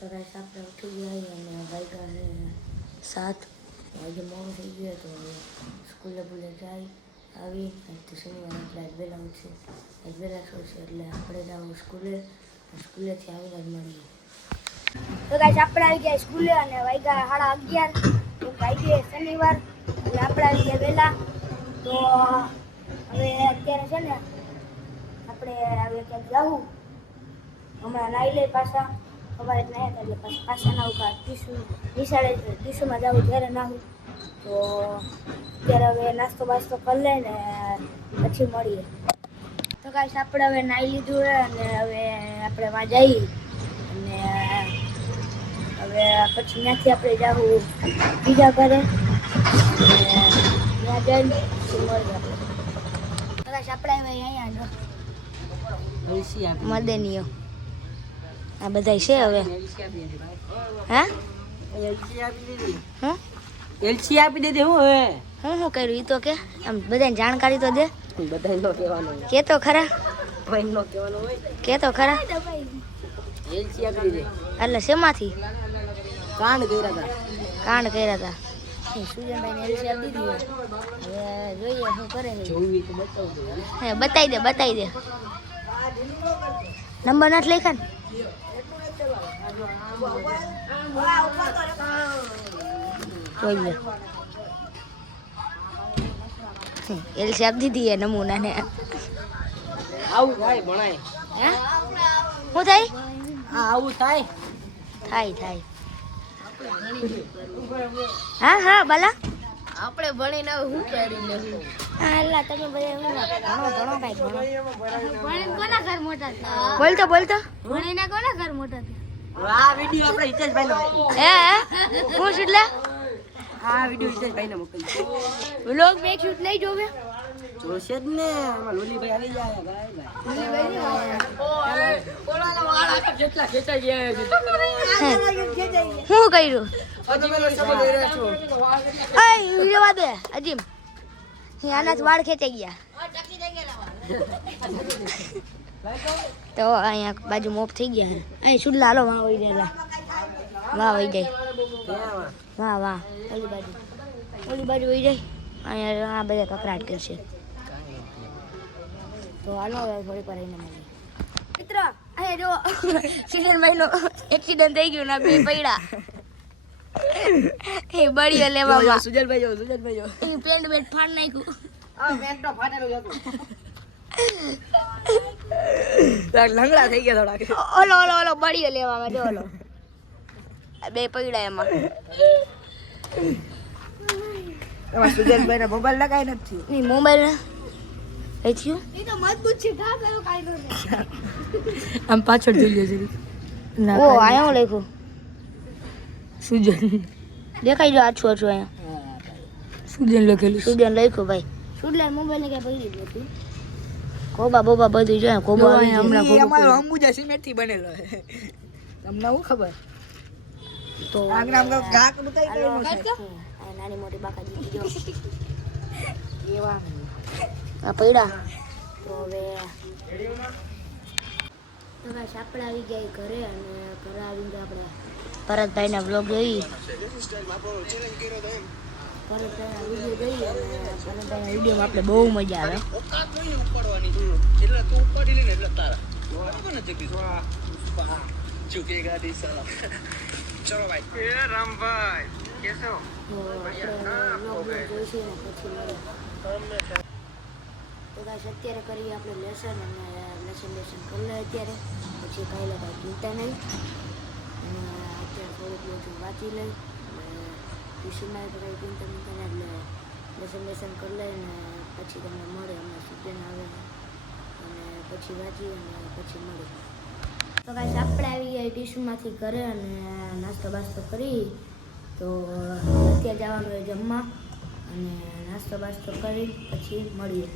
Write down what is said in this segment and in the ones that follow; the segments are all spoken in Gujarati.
તો ગાઈસ આપણે ઉઠી ગયા અને વાગ્યા છે 7 આજે મોડું થઈ ગયું તો સ્કૂલે જાય આવી તો શનિવાર એટલે આજ વહેલા ઉઠશે આજ વહેલા છોડશે એટલે આપણે જવું સ્કૂલેથી આવીને જ મળીએ. તો ગાઈસ આપણે આવી ગયા સ્કૂલે અને વાગ્યા 11:30 વાગ્યે શનિવાર એટલે આપણે આવી ગયા વહેલા. તો હવે અત્યારે છે ને આપણે હવે ક્યાંક જવું હમણાં નાઈ લઈ પાછા સવારે જ નાહ્યા એટલે પાછા ના ઉભા ટ્યુશનમાં જવું ત્યારે નાહું તો અત્યારે હવે નાસ્તો બાસ્તો કરી લે ને પછી મળીએ. તો ગાઈસ આપણે હવે નાહી લીધું છે અને હવે આપણે વાં જઈએ અને હવે પછી ત્યાંથી આપણે જાવું બીજા ઘરે ત્યાં જઈને પછી મળીએ આપણે. તો ગાઈસ આપણે હવે અહીંયા મદનીઓ આ બધા છે હવે હા એલસી આપી દે હું હવે હું કર્યું ઈ તો કે આમ બધાને જાણકારી તો દે. બધાય નો કહેવાનું કે તો ખરા ભાઈ નો કહેવાનું હોય કે તો ખરા એલસી આપી દે એટલે શેમાંથી કાંડ કર્યા હતા સુજનભાઈને એલસી આપી દીધી હવે જોઈએ શું કરે છે. જોવી તો બતાવ દે હે બતાવી દે નંબર નથી લખ્યા ને જોઈ લે એલસી આપી દીધી એ નમૂનાને આવું થાય ભણાય હે શું થાય આવું થાય થાય હા બાલા આપણે ભણીને શું કરી લેવું? હા એલા તમે બધા ભણો કાંઈક ભણો. ભણીને કોના ઘર મોટા થયા? બોલતો ભણીને કોના ઘર મોટા થયા? આ વિડિયો આપણે હિતેશભાઈ નો હે હું શીટલા આ વિડિયો હિતેશભાઈ ને મોકલજો વ્લોગ મેક શૂટ નહીં જોવે જોશે જ ને આમાં લોલીભાઈ આવી જાય ભાઈ ઓલાના વાળ આખા જેટલા ખેંચાઈ ગયા છે શું કર્યું હજી મેલો સમજ રહ્યા છો વિડીયો દે અજીમ આના વાળ ખેંચાઈ ગયા તો અહીંયા બાજુ મોપ થઈ ગયા અહીં શુડલા હાલો વાહ વહી જાય વાહ વહી જાય વાહ ઓલી બાજુ વહી જાય અહીંયા આ બધા કકરાટ કરશે તો હાલો હવે થોડીક વાર રહીને મળીએ. મિત્ર અહીંયા જો સિલિન્ડરભાઈનો એક્સિડન્ટ થઈ ગયું ના બે પૈડા એ બળીઓ લેવામાં સુજલભાઈ જો એ પેન્ટ બેટ ફાડ નાખ્યું આ પેન્ટ તો ફાટેલું જ હતું લંગડા થઈ ગયા થોડા ઓલો બળીઓ લેવામાં જો ઓલો બે પૈડા એમાં સુજલભાઈ ને મોબાઈલ લગાઈ નથી નહીં મોબાઈલ એ થયું એ તો મજબૂત છે કા કરો કાઈ નો આમ પાછળ જોઈ લેજો ઓ આયો લખ્યું સુજન દેખાઈ જો આછું અહીંયા સુજન લખેલું સુજન લખ્યું ભાઈ સુડલા મોબાઈલ ને કઈ પડી ગયું હતું કોબા બોબા બધું જોઈએ કોબા હમણાં અમારો અંબુજા સિમેન્ટ થી બનેલો છે તમને શું ખબર તો આગ્રામ ગાક બતાઈ ગયો નાની મોટી બાકા દીધી જો એવા આ પૈડા તો હવે તો બસ આપણે આવી ગયા ઘરે અને ઘરે આવીને આપણે ભરતભાઈના બ્લોગ જોઈ ભરતભાઈના વિડીયો જોઈ અને ભરતભાઈના વિડીયોમાં આપણે બહુ મજા આવે चलो भाई ये राम भाई कैसे हो તો ગાઈસ અત્યારે કરીએ આપણે લેસન અને લેસન કરી લે અત્યારે પછી કાંઈ કાંઈ ચિંતા નહીં અને અત્યારે થોડુંક બધું વાંચી લઈ ટ્યુશનમાં તો કાંઈ ચિંતા નહીં એટલે લેસન કરી લે અને પછી તમને મળે અમે સૂચન આવે અને પછી વાંચી અને પછી મળે. તો ગાઈસ આપણે આવી ગયા ટ્યુશનમાંથી ઘરે અને નાસ્તો બાસ્તો કરી તો અત્યારે જવાનું હોય જમવા અને નાસ્તો બાસ્તો કરી પછી મળીએ.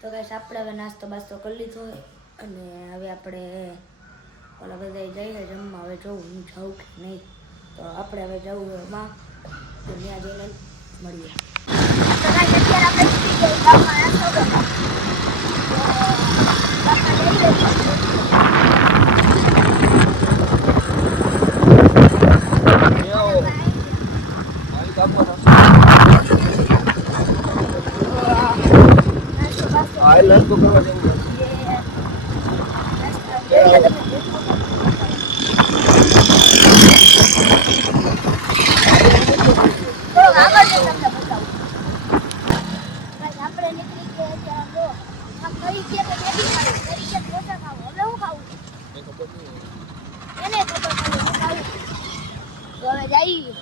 તો ગાઈસ આપણે હવે નાસ્તો બાસ્તો કરી લીધો અને હવે આપણે ઓલા બધા જઈને જમવા હવે જોઉં હું જાઉં કે નહીં તો આપણે હવે જવું એમાં તો ત્યાં જઈને મળીએ. તો ગાઈસ અત્યારે આપણે નાસ્તો કરવા રસ્તો કરવા જવું છે. થોડોક આગળ જઈને તમને બતાવું. ભાઈ આપણે નીકળી ગયા ત્યાં જો આ કઈ કે તો બેબી ખાવું કઈ કે ઢોસા ખાવું હવે હું ખાવું એને ખબર પડી હું ખાવું તો હવે જઈએ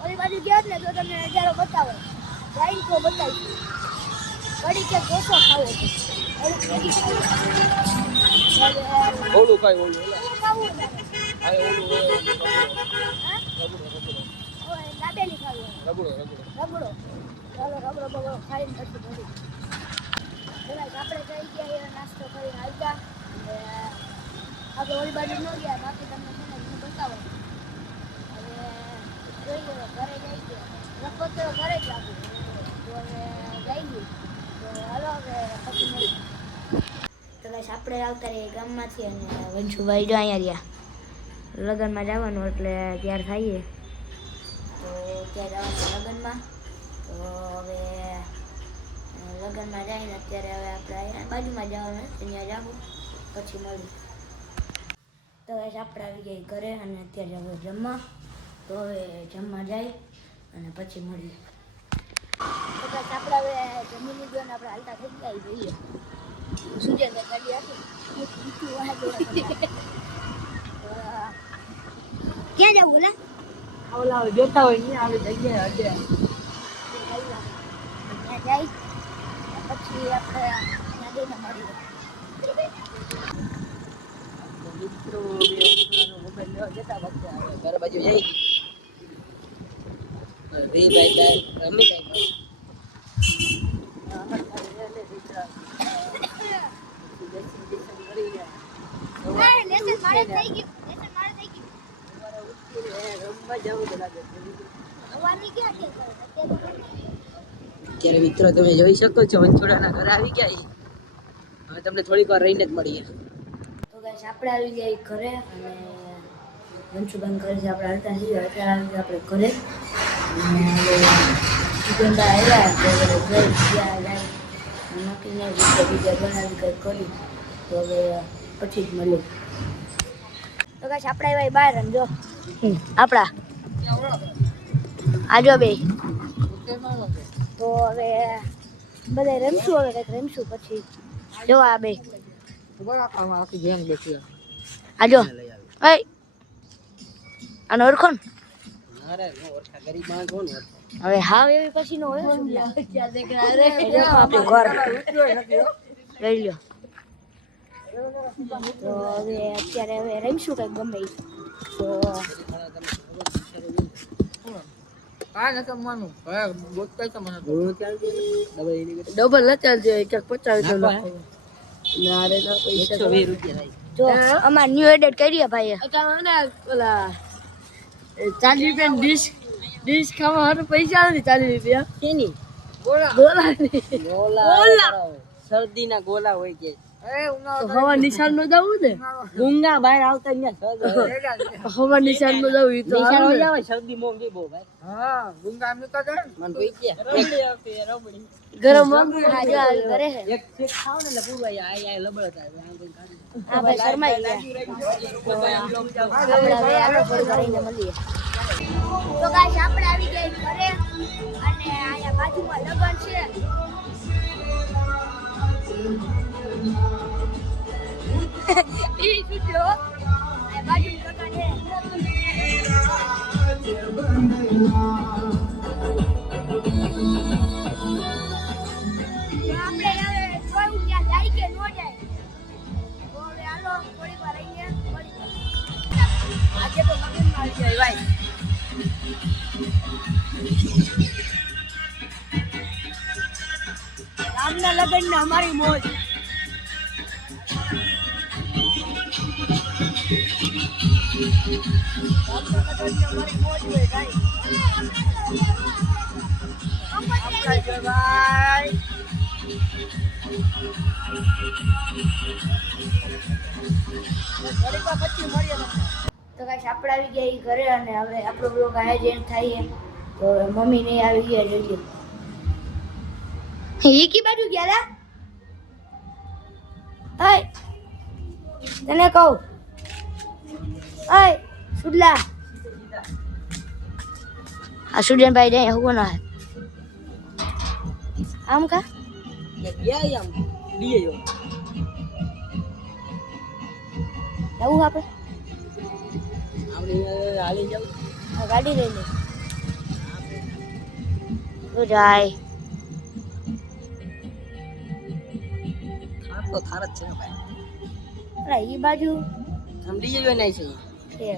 ઓલી બાજુ ગયા ને તો તમને નજારો બતાવો જઈને તો બતાવી કડી કે ઢોસો ખાવો છે ઓલી બેબી ખાવું ઓલું કાંઈ ઓલું એલા. શું ખાવું છે આ ઓલું હા ઓય દાબેલી ખાવી રગડો રબડો ચાલો રબડો બગડો ખાઈને પછી ભરી પેલા આપણે જઈ ગયા એ નાસ્તો કરીને આવ્યા આપણે ઓલી બાજુ ન ગયા બાકી તમને છે ને હું બતાવું હવે જોઈએ ઘરે જઈ ગયા લખો તો ઘરે જ આપું તો હવે જઈએ તો હાલો હવે પછી મળીએ તો બસ આપણે આવતા રહીએ ગામમાંથી અને વંશુભાઈ જો અહીંયા રહ્યા લગ્નમાં જવાનું એટલે ત્યાર થઈએ તો ત્યાં જવાનું લગ્નમાં તો હવે લગ્નમાં જઈને અત્યારે હવે આપણે અહીંયા બાજુમાં જવાનું ત્યાં જાવું પછી મળીએ તો બસ આપણે આવી ગયા ઘરે અને અત્યારે હવે જમવા તો હવે જમવા જાય અને પછી મળીએ તો બસ આપણે હવે જમી લીધું અને આપણે હાલતા થઈ ગયા જોઈએ સુજેન્દ્ર ગાડી આપી ક્યાં જવું ને ઓલા બેઠા હોય ને આવી જગ્યાએ હજે ત્યાં જાય પછી આપણે ત્યાં જઈને મળીએ મિત્રો મોબાઈલ લેવા જતા વખતે આવે ઘર બાજુ જઈ ભાઈ રમી કાંઈ લેસન મારે થઈ ગયું રમવા જવું તો લાગે. હવાની ક્યાં કે અત્યારે મિત્રો તમે જોઈ શકો છો વંછોડાના ઘર આવી ગયા હવે તમને થોડીક વાર રહીને જ મળીએ. તો ગાઈસ આપણે આવી ગયા ઘરે અને વંશુભાઈ ઘરે છે આપણે હાલતા છીએ અત્યારે આવી ગયા આપણે ઘરે સુગંધા આવ્યા તો ઘરે ગયા જાય નક્કીને બીજા બનાવી કંઈક કરી તો હવે પછી જ મળ્યું તો ગાઈસ આપણે આવ્યા બહાર અને જો આપણા આજો બે તો હવે બધા રમશું હવે કંઈક રમશું પછી જો આ બે આખી ગેમ બેઠી આજો એ આનો ઓળખો ને ગરીબ માણસ કોણ હવે હાવ એવી પછી નો હોય શું આપણું ઘર લઈ લ્યો તો હવે અત્યારે હવે રહીશું કંઈક ગમે ઈ. તો ડબલ ના ચાલશે ક્યાંક 50 રૂપિયા જો અમાર ન્યુ એડિટ કરીએ ભાઈ ઓલા 40 રૂપિયા ડીશ ખાવા હારું પૈસા નથી 40 રૂપિયા કેની ગોલા શરદી ના ગોલા હોય કે હવા નિશાન નો જવું ને ગુંગા બહાર આવતા હવા નિશાન નો જવું ઈ તો નિશાન હો જાવે શરદી મોંઘી બહુ ભાઈ હા ગુંગા અમે તો મન પૈકી ગરમ માંગુ હા જો આવી ઘરે છે એક ખાવ ને એટલે પૂરવાય આ લબડ થાય હા ભાઈ શરમાઈ ગયા આપણે હવે આગળ થોડી વાર રહીને મળીએ તો ગાઈસ આપણે આવી ગયા ઘરે અને અહીંયા બાજુમાં લગન છે ઈ સુજો આ બાજુ લગન છે આપણે હવે જોયું ત્યાં જાય કે ન જાય તો હવે હાલો થોડી વાર રહીને મળીએ આજે તો લગન માં આવી જાય ભાઈ ગામના લગન ને અમારી મોજ તો ગાઈસ આપણે આવી ગયા ઈ ઘરે અને હવે આપણો બ્લોગ આ જ એન્ડ થાય તો મમ્મી ને આવી ગયા જોઈએ ઈ કી બાજુ ગયા લા હાય તને કહું હાય સુડલા આ સુડનભાઈ દે હું ના આમ કા ગયા આમ લીએ જો જવું આપણે આપણે હાલી જાવ આ ગાડી લઈ લે તો જાય થાર તો થાર જ છે ભાઈ અરે ઈ બાજુ આમ લીએ જો નહીં છે છે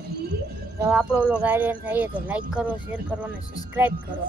તો આપણો વ્લોગ આયરન થાય તો લાઈક કરો શેર કરો અને સબસ્ક્રાઇબ કરો